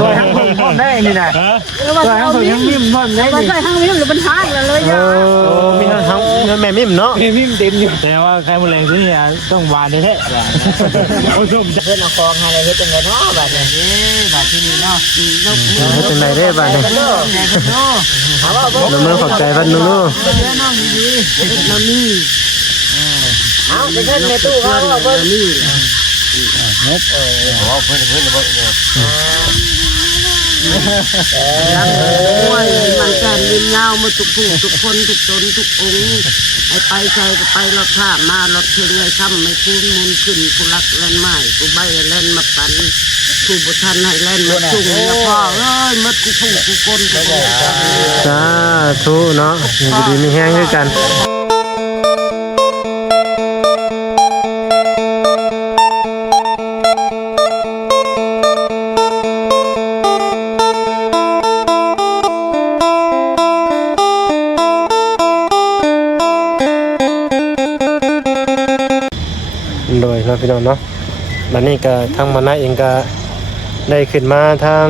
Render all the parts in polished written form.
ตัวทั้งคนพร้อมได้นี่นะตัวทั้งคนยังมิ่มพร้อมได้นี่ ใช่ทั้งมิ่มหรือเป็นทางเลยจ้ะมีทั้งแม่มิ่มเนาะมิ่มเต็มอยู่แต่ว่าใครมาแรงที่นี่ต้องหวานแท้ๆโอ้ชมเพื่อนเอาคองอะไรเฮ็ดจังไงเนาะแบบนี้แบบที่นี่เนาะเฮ็ดจังได๋ได้บัดนี้น้ำมือขอบใจเพิ่นนู่นน้ำนี่เอาไปเพิ่นในตู้เขาเอาเพิ่นนี่เฮ็ดเพิ่นมันแก่นยิงยาวมาทุกผู้ทุกคนทุกตนทุกองค์ไอ้ไปใจก็ไปรถข้ามารถเชิงไอ้ค่ำไม่คุ้นมุนขึ้นผู้รักเล่นไม้ผู้ใบเล่นมาปั่นผู้บุทันให้เล่นมาชุ่มเนี่ยพ่อเอ้ยมัดกูผู้กูคนกูสาธุเนาะอยู่ดีมีแห้งด้วยกันโดยนะพี่น้องเนาะบัดนี้ก็ทางมานะเองก็ได้ขึ้นมาทาง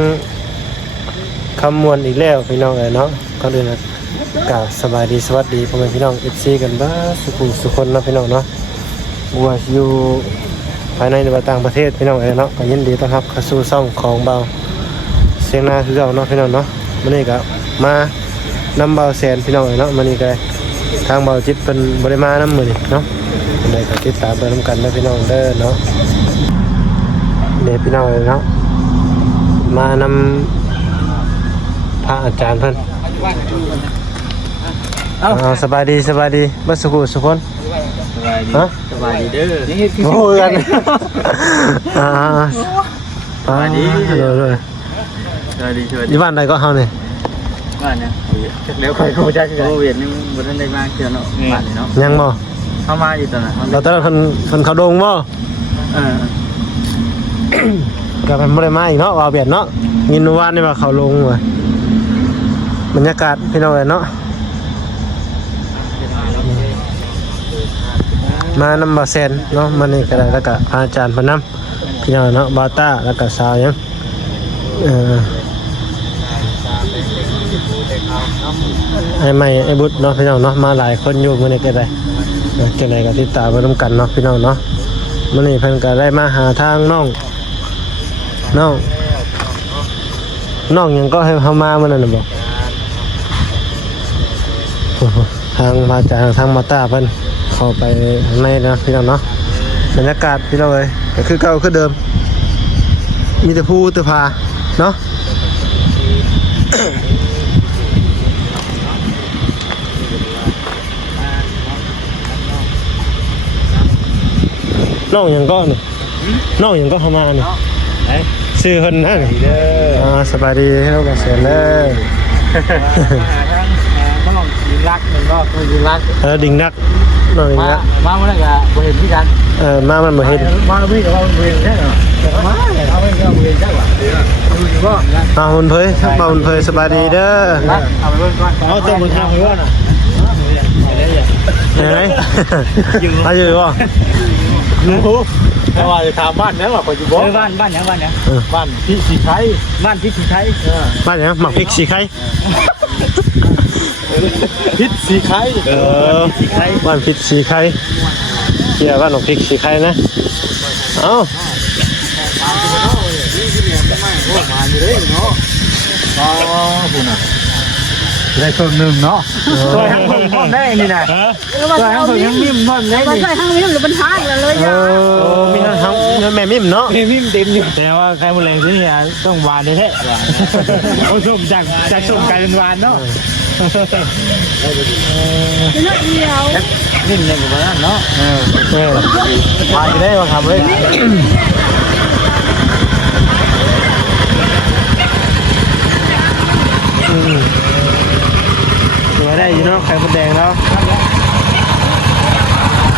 คำมวลอีกแล้วพี่น้องเนาะก็เลยนะกราบสบายดีสวัสดีพ่อแม่พี่น้อง FC กันบ้าสุขคนนะพี่น้องเนาะบัวอยู่ภายในหรือว่าต่างประเทศพี่น้องเนาะก็ยินดีต้อนรับเข้าสู่ช่องของเบาเสียงนาคือเก่าเนาะพี่น้องเนาะมื้อนี้ก็มานำเบาแสนพี่น้องเนาะมื้อนี้ก็ทางเบาจิตเป็นบ่ได้มานำมื้อนี้เนาะในการติดตามไปร่วมกันนะพี่น้องเด้อเนาะเดี๋ยวพี่น้องเลยเนาะมานำพระอาจารย์เพิ่นสบายดีบัดสุขสุขคนสบายดีเด้อโอ้ยกันสบายดีเลยที่บ้านใดก็เฮานี่บ้านเนี่ยแล้วใครเขาจะโควิดนี่บ่ทันได้มาเที่ยวเนาะบ้านนี่เนาะยังบ่เข้ามาอยู่ตอนนั้นเราตอนนั้นคนเขาดงบ่ก็เป็นบ่ได้มาอีกเนาะว่าเบียดเนาะยินวานนี่ว่าเขาลงว่ะบรรยากาศพี่น้องเนาะมานำบ่แซนเนาะมื้อนี้ก็ได้แล้วก็อาจารย์เพิ่นนำพี่น้องเนาะบาต้าแล้วก็สาวยังไอ้ใหม่ไอ้บุตรเนาะพี่น้องเนาะมาหลายคนอยู่มื้อนี้ก็ได้จังได๋ก็ติดตามไปร่วมกันเนาะพี่น้องเนาะมื้อนี้เพิ่นก็ได้มาหาทางน้องหยังก็ให้เฮามามื้อนั้นน่ะบ่ทางมาจากทางมาตาเพิ่นเข้าไปข้างในนะพี่น้องเนาะบรรยากาศพี่น้องเอ้ยก็คือเก่าคือเดิมมีแต่ภูแต่ผาเนาะน้องยังก็นี่น้องยังก็เข้ามานี่ชื่อเพิ่นนั่นสบายดีเราก็เสียเลยน้องยิงรักมันก็ยิงรักดิ่งนักน้องดิ่งนักมาเมื่อไหร่ก็บ่เห็นพี่กันมามันบ่เห็นมาพี่ก็ว่าบ่เห็นใช่เหรอมาเอาไปก็บ่เห็นใช่ป่ะอยู่บ่บุญเผยบุญเผยสบายดีเด้อเอาไปเบิ่งก่อนเอาเจ้าบุญทางไปว่าน่ะยังไงมาอยู่บ่รู้แต่ว่าจะถามบ้านนั้นว่าปัจจุบันบ้านยังบ้านพี่สีไข่บ้านพี่สีไข่บ้านยังหมักพริกสีไข่พิษสีไข่สีไข่บ้านพิษสีไข่เกี่ยวบ้านหนองพริกสีไข่นะเอ้าได้คนหนึ่งเนาะตัวทั้งคนพร้อมได้นี่นะตัวทั้งคนยังมิ่มพร้อมได้นี่ใช่ทั้งมิ่มหรือเป็นทางเลยจ้ะมีทั้งแม่มิ่มเนาะมิ่มเต็มอยู่แต่ว่าใครมาแรงที่นี่ต้องหวานแท้ๆเอาส้มจากส้มกลายเป็นหวานเนาะเลือดเดียวนิ่มเนี่ยกับนั้นเนาะมาจะได้มาทำเลยได้ยินเนาะไข่มดแดงแล้ว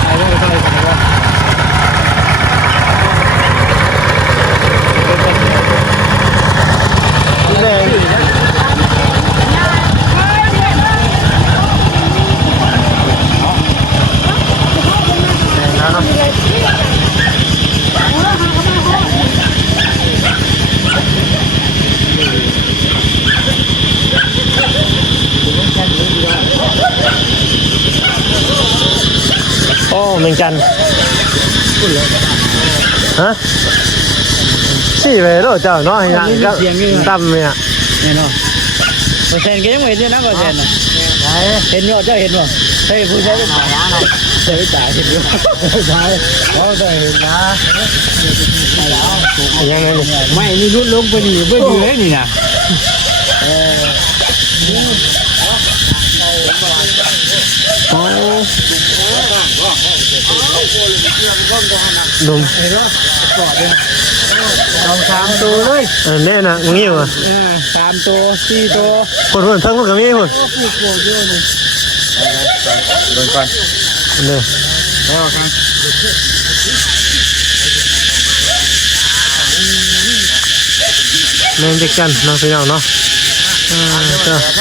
ไข่ได้เท่าไหร่กันวะแดง มืองจันทน์ฮะสี่ไปโลเจ้าเนาะยังก็ต่ำเนี่ย เนี่ยเนาะเปอร์เซ็นต์ก็ยังไม่เห็นนะเปอร์เซ็นต์เห็นยอดเจ้าเห็นบ่เฮ้ยผู้ใช้เป็นตาใช้ตาเห็นอยู่ใช่เขาได้เห็นนะยังไงนี่ ไม่นี่รุดลงไปนี่เพื่ออยู่เลยนี่นะโอ้ ดุม เอา3ตัวเลย แน่นะมึงหิวอ่ะ 3ตัว4ตัว คนทั้งคนกับมีคนเดินก่อนเนี่ยแม่งจะกันน้องพี่น้องเนาะเจ้าเ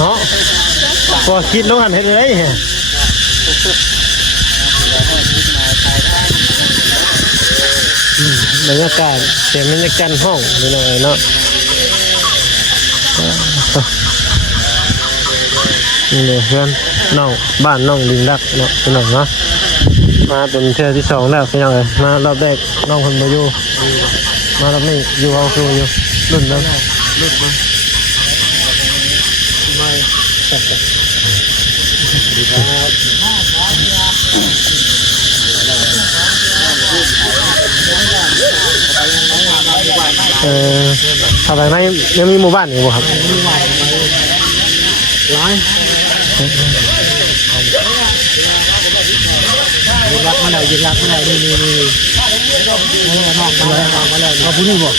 นาะพอคิดน้องหันเห็นเลยบรรยากาศเสียงบรรยากาศห้องนี่หน่อยเนาะนี่เลยเพื่อนน้องบ้านน้องลิงดักเนาะพี่น้องเนาะมาเป็นเทื่อที่2แล้วพี่น้องเลยมารอบแรกน้องคนบ่อยู่มารอบนี้อยู่เอาครูอยู่รุ่นแล้วรุ่นเบิ่งไม่ดีครับทำไมไม่ยังมีหมู่บ้านอยู่บ่ครับร้อยยึดรักมาแล้วยึดรักมาแล้วนี่นอกมาแล้วเอาผู้นี้บอก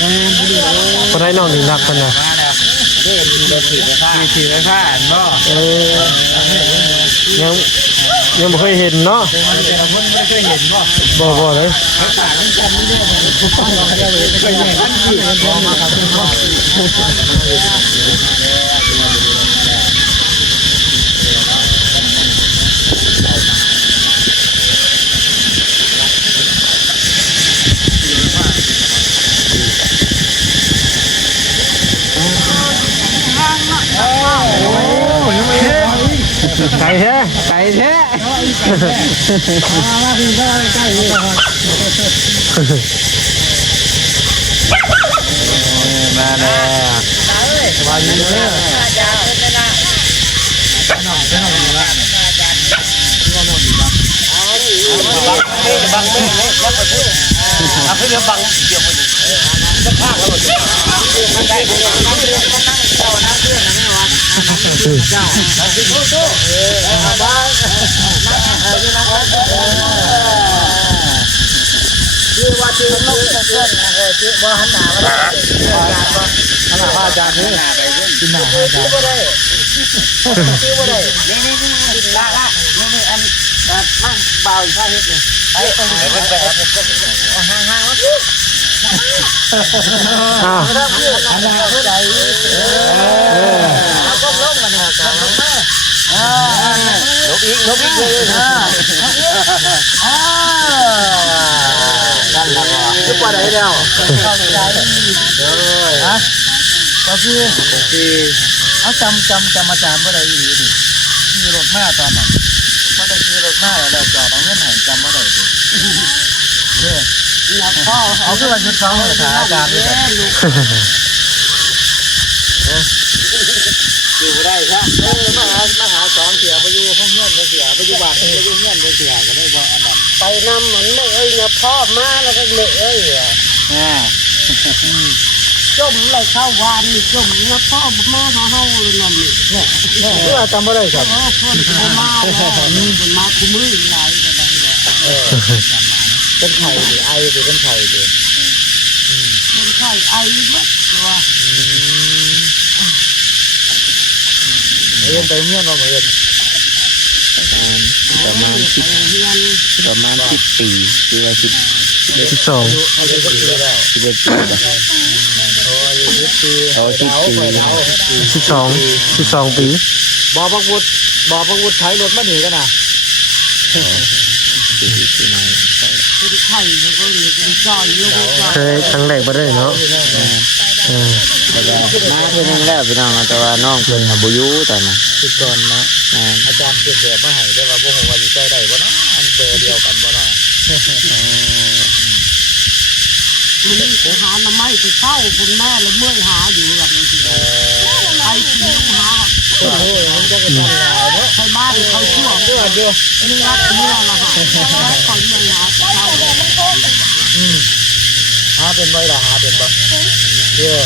ก็ได้นอกนี่รักกันนะมีถือผ้าอันบ่ยังไม่เคยเห็นเนาะไม่เคยเห็นบ่บ่เลยไก่แท้ไก่แท้มาแล้วสบายดีเลยบังเอาขึ้นเรือบังเดี๋ยวมันจะฆ่าเขาหมดมันได้เจ้าสู้บ้านชื่อว่าชื่อลูกชื่อว่าหันหน้ามาได้อาจารย์นี่กินหน้าอาจารย์ชื่อว่าได้นี่ละนี่อันมันเบาอีกข้าวเฮ็ดเลยไปห่างๆแล้วอันนั้นผู้ใดเอาก้มลงมาเนี่ยกันลงมาลบอีกเลยกันละจะไปไหนแล้วเข้าใจฮะก็คือเอาจำอาจารย์เมื่อไรอยู่ดิมีรถมาตอนนั้นพอได้มีรถมาแล้วจอดเอาเงินให้จำเมื่อไรดิเอาขึ้นมาชุดเขาเลยค่ะอาจารย์อยู่ได้ครับมาหาสองเสียไปอยู่ห้องเงี้ยนเสียไปอยู่บ้านไปอยู่เงี้ยนเสียก็ได้บ่อันนั้นไปนำเหมือนเมื่อเนี่ยพ่อมาแล้วก็เมื่อจมเลยเข้าวานนี่จมเนี่ยพ่อมาเฮาเลยนำนี่เนี่ยจำไม่ได้ครับคนมาคนมาคุ้มมือหลายก็ได้ว่าเป็นไข่ดิไอดิเป็นไข่ดิเป็นไข่ไอมัดตัวเรียนไปเงี้ยนว่าเหมือนประมาณ10ปีคือว่า10 12 11ปีแล้ว11ปีโอ้ย10ปีโอ้12ปีบ่พักวุฒิใช้รถมาหนีกันนะ เป็นไข่แล้วก็เลยเป็นจอยลูกจอย เคยครั้งแรกบ่ได้เนาะอ่า มาเพิ่นยังแล้วพี่น้องแต่ว่าน้องเพิ่นน่ะบ่อยู่ตอนนั้น คือก่อนนะอาจารย์เก็บมาให้ได้ว่าบ่ฮู้ว่าสิใช้ได้บ่เนาะอันเบอร์เดียวกันบ่เนาะ มันนี่ไปหาหน่อไม้ไปเข้าคุณแม่แล้วเมื่อยหาอยู่แบบนี้ไปเที่ยวหา โอ้โหมันจะกระจายเนาะ ไปบ้านเขาช่วง เดี๋ยว นี่รักเมื่อละค่ะคนเมื่อยหาไปเข้า หาเป็นบ่ล่ะหาเป็นบ่เดี๋ยว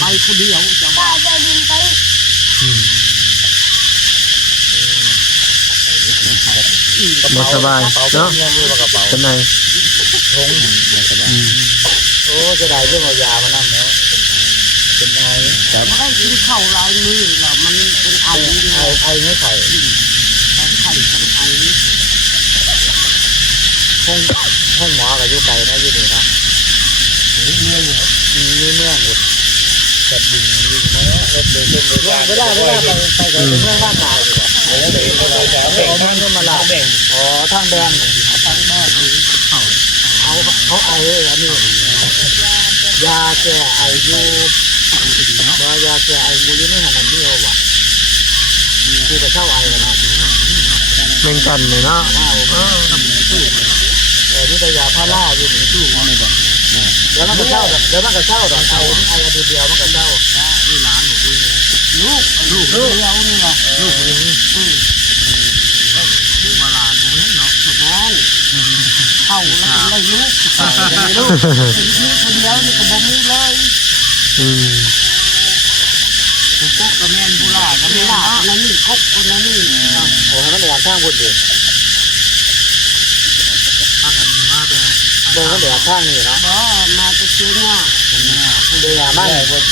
ไปคนเดียวจะว่า บ่สบายเนาะ กระเป๋า เป็นไง ทงโอ้จะได้เรื่องเอายามานำเนาะเป็นไอ ไม่ได้กินข้าวลายมือหรอกมันเป็นไอเดียว ไอไม่ไข่ ไข่เป็นไอ ห้องหมอกับยุไก่นะอยู่นี่นะมีเมืองอยู่จัดยิงนะรถเดินไม่ได้ไปกับเมืองบ้านตายดีกว่าแบ่งทางขึ้นมาละอ๋อทางแดงเขาไออันนี้ยาแก้ไอยูยาแก้ไอมูยูนี่ขนาดนี้เอาวะคือจะเข้าไอกันนะ แมงกันเลยเนาะ นี่แต่ยาพาราอยู่นี่ตู้มันนี่บ่เดี๋ยวมันก็เช่าดอกเอาไอ้อาทิตย์เดียวมันก็เช่า ลูกเดียวนี่แหละ ลูกอย่างนี้ มาลานเนาะนั่นเข้าแล้วได้ลูกเป็นลูกคนเดียวนี่ก็บ่มีเลย อืม กูก็กระแมนบุลาก็ไม่ได้นั่นนี่คบคนนั้นนี่ โอ้ให้มันอยากสร้างบุญดิเดินมันเดี๋ยวข้างนี่เนาะ บ่มาจะเชื่อเนี่ย เดี๋ยวบ้านไหนบุญ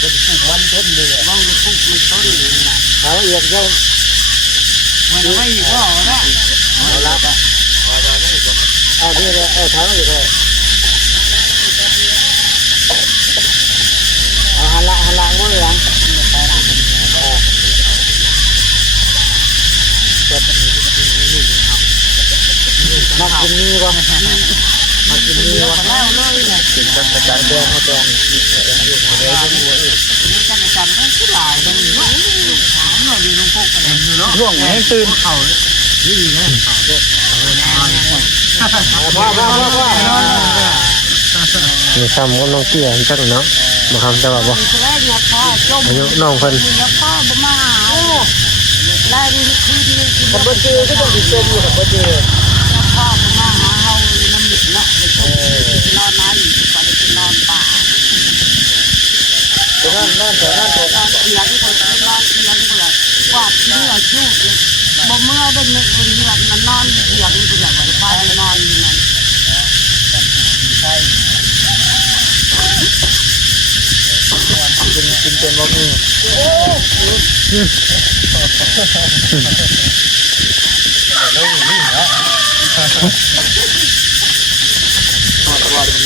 จะปลูกมันต้นเลย ว่างจะปลูกมันต้นเลยล่ะ เขาเอียดเจ้า มันไม่ก็ได้ เอาละนี่เลยทางอีกเลยเอาหันละม้วนหลังมากินนี่วะมากินนี่วะ แล้วเลยเนี่ย กระจายแดงมาแดงอยู่หัวเลย นี่จะจำได้ที่หลายเลยว่าถามหน่อยดีลุงพกอะไรอยู่เนาะ ช่วงแหงตื่น เขาดีนะ พ่อ นี่ซ้ำกับน้องเตี้ยจักเนาะบ่คำจะว่าบ่ แรกเนี่ยพ่อจม อายุน้องเพิ่น แล้วพ่อบ่มาหาแรกนี่คือดี กับบัญชีก็ต้องติดเต็มอยู่กับบัญชี พ่อบ่มาหาเฮาน้ำมิดเนาะไปชมนอนไหนไปนอนป่า ตรงนั้นนั่นแต่นั่นแต่ นอนเสียงคนนอนเสียงคนกวาดเนื้อชูดบ่เมื่อได้เนื้อเลือดมันนอนเสียงคนละวันพาไปนอนนั่น กินเป็นบ่มี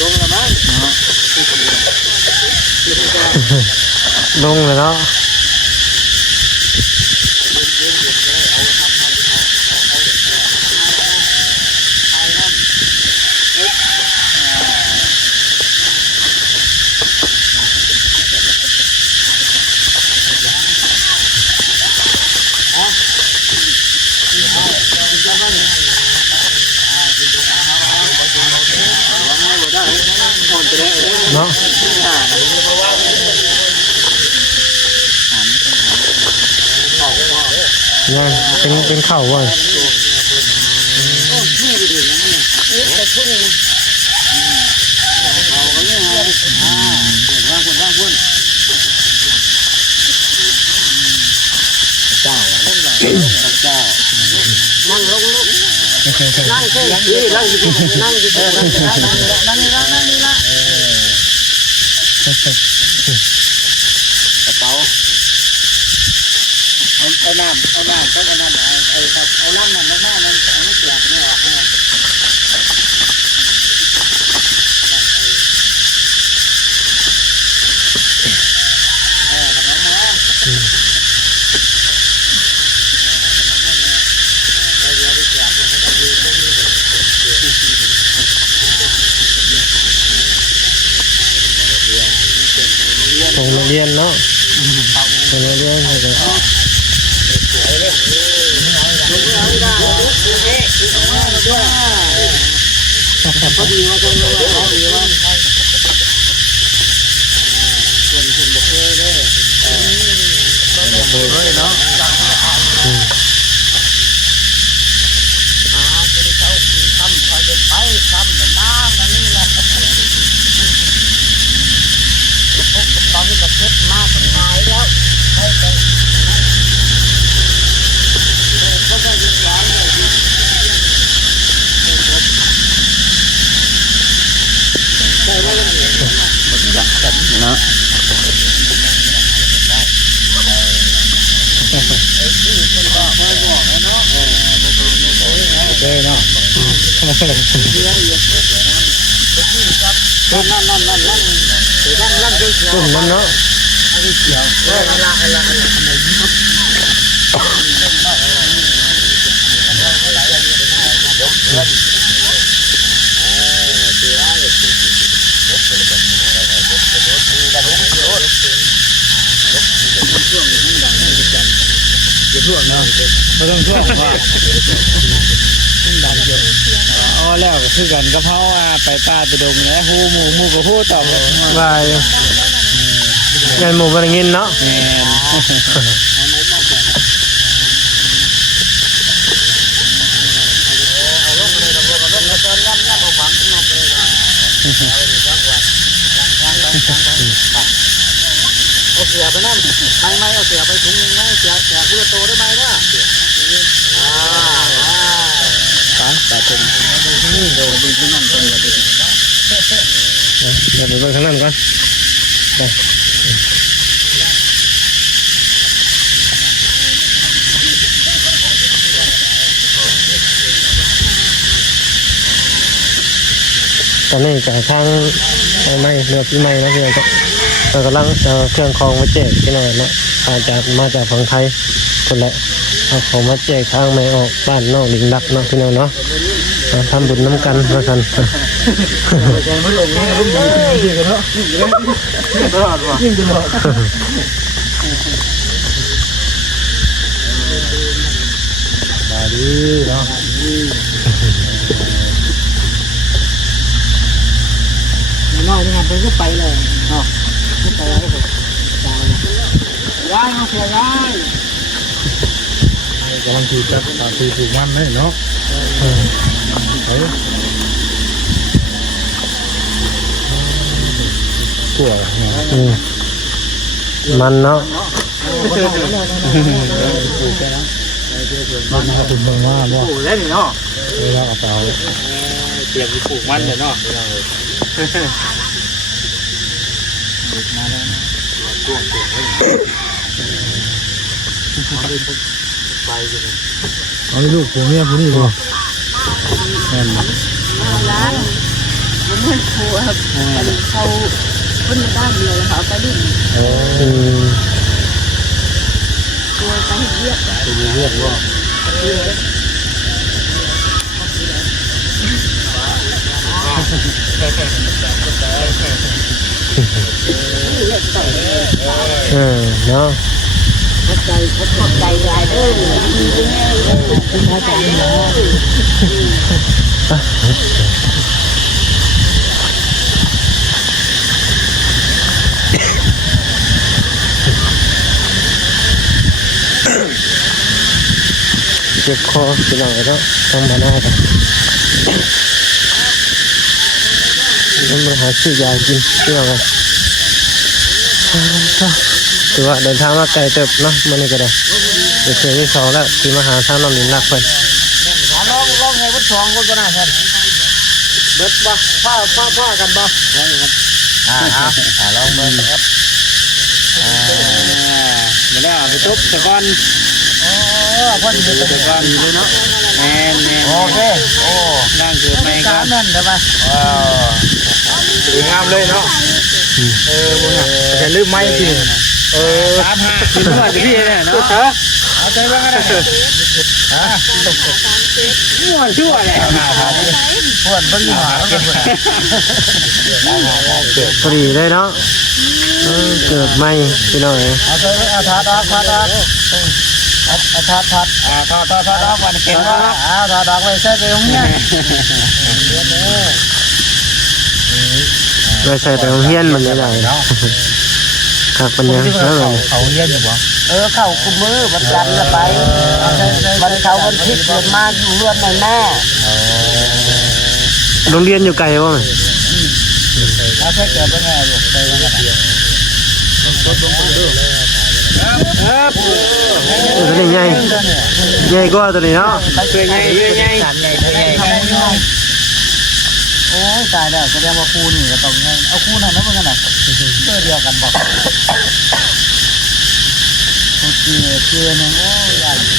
ลงแล้วมั้ง ลงเลยเนาะเนาะยังเป็นข้าวว่ะ นั่งลงลูกนั่งแค่นี้นั่งอยู่นั่งอยู่นั่งนี่ละ กระเป๋าเอาน้ำต้องเอาน้ำเอาล่างน้ำมากๆมันเอาไม่เปียกไม่ออก ส่งเรียนเนาะส่งเรียนเลย พอดีว่าจะรู้ว่าพอดีว่าเลยเนาะทำคอยไปทำแต่น้ำนั่นนี่แหละตอนที่จะเช็ดมากหายแล้วให้ไปก็จะยิงร้านเลยเนาะเจอเนาะกลุ่มนั้นเนาะช่วงเนาะไม่ต้องช่วงว่าดังเยอะอ๋อแล้วก็คือกันกะเพราไปป้าไปดงแล้วหูหมูกับหูต่อไป วายงานหมู่บริเงินเนาะเอาเสือไปนั่นไม่เอาเสือไปถุงนึงไหมเสือคุณโตได้ไหมนะไปถึงนี่เดี๋ยวไปข้างนั้นก่อนเดี๋ยวไปเบิ่งข้างนั้นก่อนไปตอนนี้จากทางไม้เรือพี่ไม้นะพี่ก็เรากำลังเครื่องคลองมาแจกที่ไหนนะอาจจะมาจากฝั่งไทยคนละเอาของมาแจกทางไม่ออกบ้านนอกลิงลักเนาะพี่น้องเนาะทำบุญน้ำกันแล้วกันยังไม่ลงนี่รุ่มดีกันเนาะยิ่งตลอดว่ะยิ่งตลอดมาดีเนาะนอกงานเป็นก็ไปเลยเนาะก็ไปแล้วก็ย้ายมาเสียย้ายกำลังถูกจับถูกมันเลยเนาะตัวมันเนาะมันมาถึงเมืองว่าบ่ปูแล้วนี่เนาะเวลาเอาเปล่าเตรียมปลูกมันเลยเนาะมาแล้วนะช่วงเอาลูกผมเนี่ยผู้นี้บ่แม่นร้านมันเหมือนผัวเขาคนบ้านเดียวแล้วเขาไปดิ้นตัวไปเรียกเรียกว่าเนาะขอบใจหลายเด้อดีไปแน่ขอบใจเด้เจ็บคอเป็นอะไรแล้วต้องมาหน้ากันต้องมาหาซื้อยากินเพื่อกันถือว่าเดินทางมาไกลเติบเนาะมันนี่ก็ได้เดี๋ยวเจอที่สองแล้วที่มาหาทางน้ำลินรักเพิ่นลองให้วัดสองก็น่าท่านเบิดบ่ผ้ากันบ่ลองเบิ่งครับมาแล้วไปตุ๊บตะกอนพอดีตะกอนเลยเนาะแม่โอเคโอ้นั่งเกิดไม่ครับนั่นได้ป่ะว้าวสวยงามเลยเนาะบุญแต่ลืมไม้สิ35กินเท่าไหร่พี่เนี่ยเนาะ ใช่บ้างก็ได้ฮะมั่วชั่วเลยพวดบ้างหาแล้วกัน พอดีเลยเนาะเกิดใหม่พี่น้อง เอาไปเอาทัดวันเก่งว่าทัดไว้ใส่ไปตรงนี้ เราใส่ไปโรงเรียนมันได้ไหนครับปัญญาแล้วเลย เขาเยี่ยนอยู่บ่ เข้าคุมมือวันจันทร์ละไปวันเขาวันพิษเกิดมาอยู่เรือนในแม่ โรงเรียนอยู่ไกลวะ เอาใส่เกิดไปแม่ลูกใส่กันตัวนี้ใหญ่ใหญ่กว่าตัวนี้เนาะ ตัวใหญ่โอ้ยตายแล้วแสดงว่าคูนี่ก็ต้องไงเอาคูนั่นแล้วมันกันน่ะเดียวกันบอกโอเคนึงโอ้ยใหญ่เ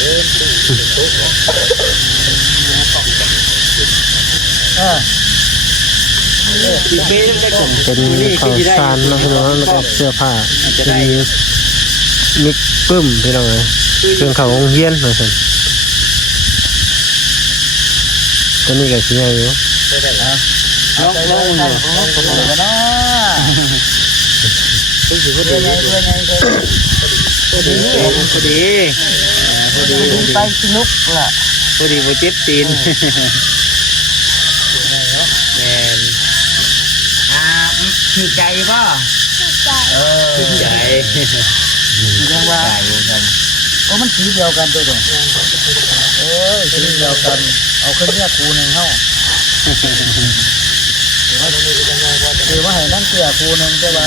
ป็นข้าวสารนะพี่น้องแล้วก็เสื้อผ้ามีปึ้มพี่น้องเลยเครื่องเขาโรงเรียนนะสิตัวนี้ก็ชิ้นใหญ่อยู่ ลองกันนะพอดีไปสนุกล่ะ พอดีโปรเจกต์ตีนแมนถือใจป่ะถือใจเรียกว่าโอ้มันสีเดียวกันตัวเดียวสีเดียวกันเอาขึ้นเรียกครูหนึ่งเข้าคือว่าให้นั่งเสียครูหนึ่งใช่ป่ะ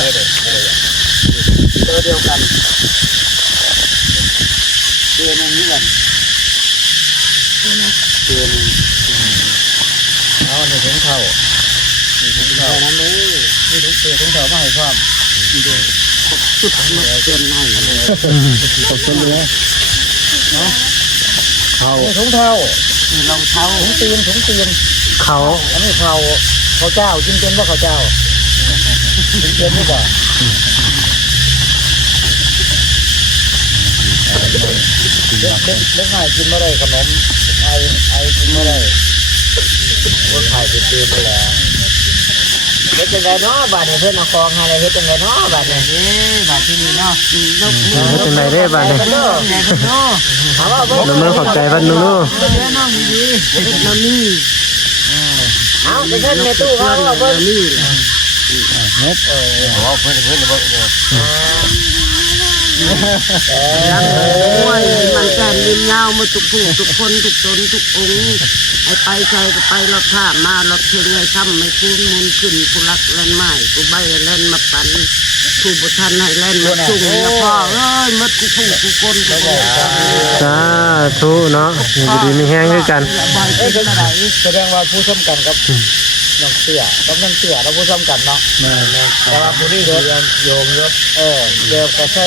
ตัวเดียวกันตัวหนึ่งนี่กันตัวหนึ่งเอาหนึ่งถุงเท่าถุงเท่านั้นเลยนี่ถุงเสียถุงเท่ามาให้ความสุดมาเกินให้ ตกต้นเนื้อเนาะถุงเท่า รองเท้า ถุงตีนเขา อันนี้เขาเจ้ากินเป็นว่าเขาเจ้ากินเป็นหรือเปล่าเล็กง่ายกินเมื่อไรขนมไอกินเมื่อไรว่าขายเป็นตีนไปแล้วเฮ็ดจังไดเนาะบาดนี้เพิ่นเอาของให้เฮ็ดจังไดเนาะบาดนี้บาดที่นี่เนาะ เป็นไรได้บ้างเนี่ยน้ำมือขอบใจบ้านนู้น เรานี่ เอาไปเพิ่นในตู้เขาเอาเพิ่น นี่ เฮ็ดเอาเพิ่นยังด้วยมันแก่ลินยาวมาทุกผู้ทุกคนทุกตนทุกองค์ไอ้ไปใจก็ไปรถผ้ามารถเชิงไอ้ค่ำไม่คุ้นมุนขึ้นผู้รักเล่นไม้ผู้ใบเล่นมาปั่นผู้บุทันให้เล่นมาจุ่มนะพ่อมัดกูผู้กูคนกูคน สาธุเนาะอยู่ดีมีแห้งด้วยกัน แสดงว่าผู้ชมกันกับน้องเตี้ยกับน้องเตี้ยเราผู้ชมกันเนาะแต่ว่าผู้นี้โยมเดี๋ยวก็ใช้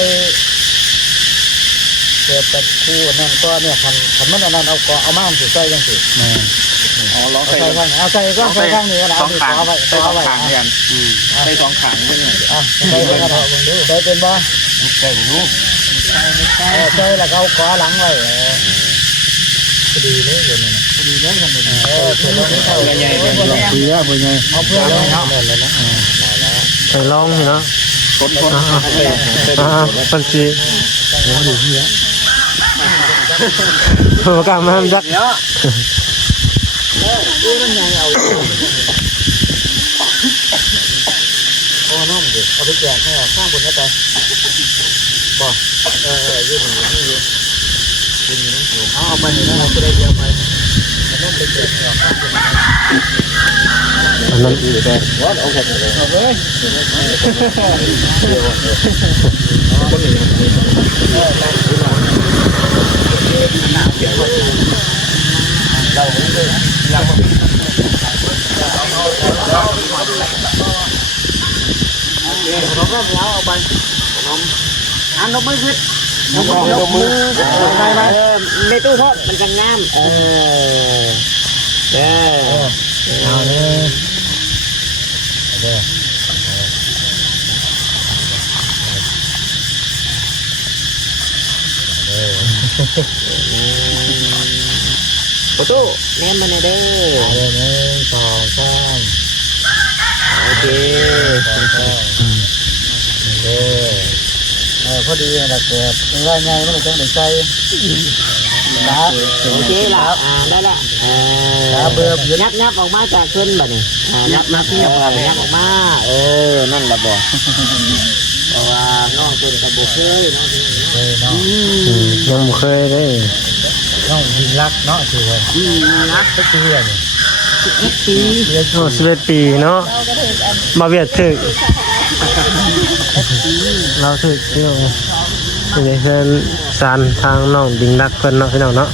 เกิดแต่คู่นั่นก็เนี่ยคันมันอันนั้นเอามาสิใส่ยังสิลองใส่ข้างเอาใส่ก็ใส่ข้างนี้ก็ได้เอาไปใส่ข้างกันใส่สองขางด้วยเนี่ยใส่เป็นกระดาษใส่เป็นบ่ใส่ผมรู้ใส่แล้วเอาขวาหลังไว้พอดีเลยเดี๋ยวนี้พอดีเลยกันเลยเพื่อนใหญ่เพื่อนใหญ่เอาเพื่อนเลยเนาะไปลองเนาะปัญชีโอ้กล้ามาจักโอ้น้องเด็กเอาไปแจกให้ข้างบนนี้ไปบ่ยืนอยู่ยืนอยู่น้ำสูงเอาไปให้น้องไปได้เดียวไปน้องไปแจกให้ข้างบนอันนั้นอีกแต่ วัดเอาไปเลยเอาไปอันนกไม่พิษนกมือไปในตู้เพราะมันกันน้ำเอาเลย โอ้โต้แนมมาเด้อ 1 2 3 โอเค พอดีนะเกิดเป็นไรไงมันจังได้ใจนะ โอเคละได้ละยับออกมาจากเส้นแบบนี้ยับออกมานั่นละบ่เพราะว่าน้องเป็นกระบอกเคยน้อง ยังบ่เคยได้ น้องยิงรักเนาะถือว่ารักสักทีอ่ะนี่ โอ้11 ปีเนาะมาเวียดถึกเราถึกเที่ยวนี่เพิ่นสารทางน้องบิงรักเพิ่นเนาะพี่น้องเนาะ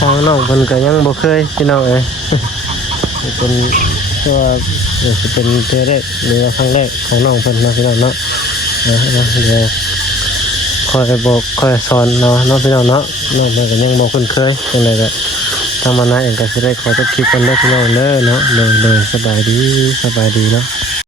ทางน้องเพิ่นก็ยังบ่เคยพี่น้องเอ้ยเป็นตัวสิเป็นเทื่อแรกหรือว่าครั้งแรกของน้องเพิ่นเนาะพี่น้องเนาะเดี๋ยวคอยบอกคอยสอนเนาะพี่น้องเนาะน้องเพิ่นก็ยังบ่คุ้นเคยจังไดก็ทางมานะเองก็สิได้ขอจบคลิปกันเด้อพี่น้องเด้อเนาะเลยสบายดีเนาะ